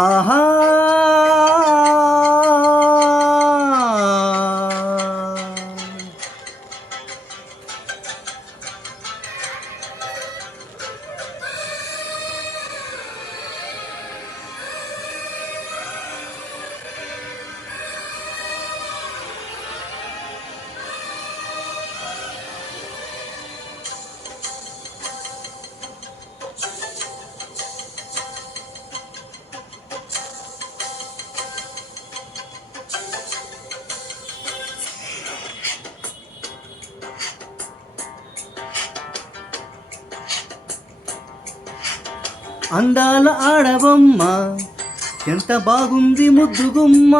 ఆహా అందాల ఆడబొమ్మ ఎంత బాగుంది ముద్దుగుమ్మ.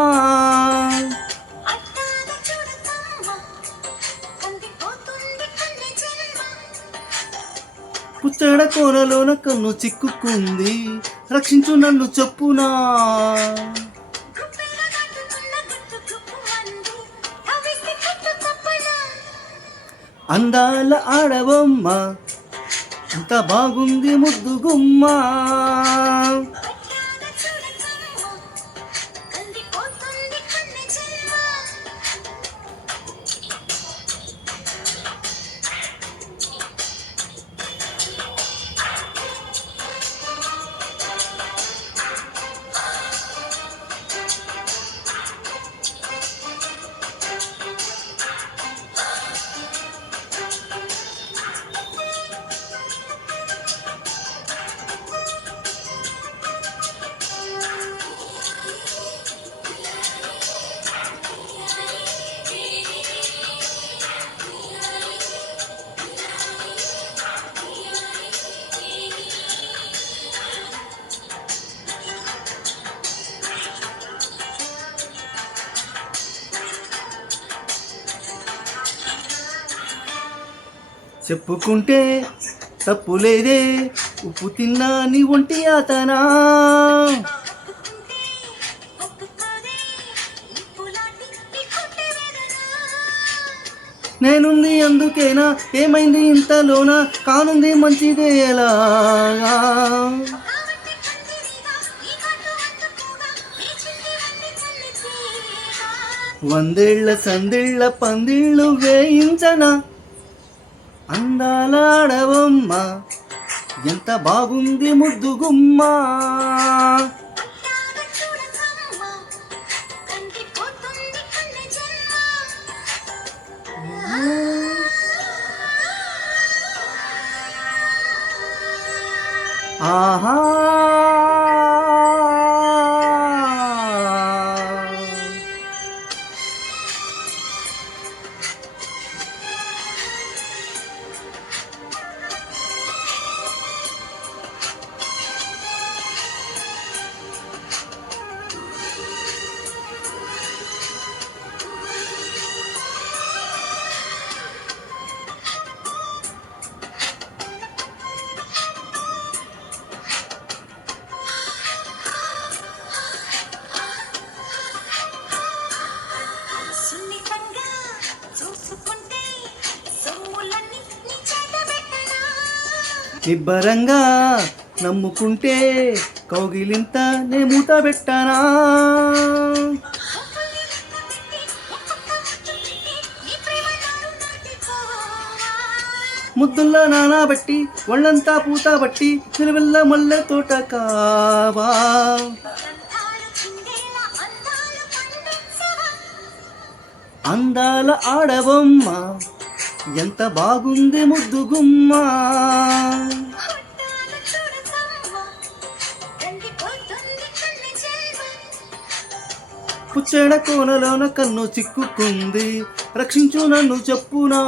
పుచ్చడ కోనలోన కన్ను చిక్కుకుంది, రక్షించు నన్ను చెప్పునా. అందాల ఆడబొమ్మ ఎంత బాగుంది ముద్దుగుమ్మ. చెప్పుకుంటే తప్పులేదే, ఉప్పు తిన్నా నీ ఒంటి ఆతనా. నేనుంది అందుకేనా, ఏమైంది ఇంతలోనా, కానుంది మంచిదే ఎలాగా. వందేళ్ల సందేళ్ల పందిళ్ళు వేయించనా. అందాల ఆడబొమ్మ ఎంత బాగుంది ముద్దుగుమ్మ. ఆహా నిబ్బరంగా నమ్ముకుంటే కౌగిలింత నే మూత పెట్టనా. ముద్దుల్లా నానాబట్టి ఒళ్ళంతా పూత బట్టి నిలువెల్ల మల్లె తోట కావా. అందాల ఆడబొమ్మ ఎంత బాగుంది ముద్దుగుమ్మ. పుచ్చడ కోనలోన కన్ను చిక్కుకుంది, రక్షించు నన్ను చెప్పునా.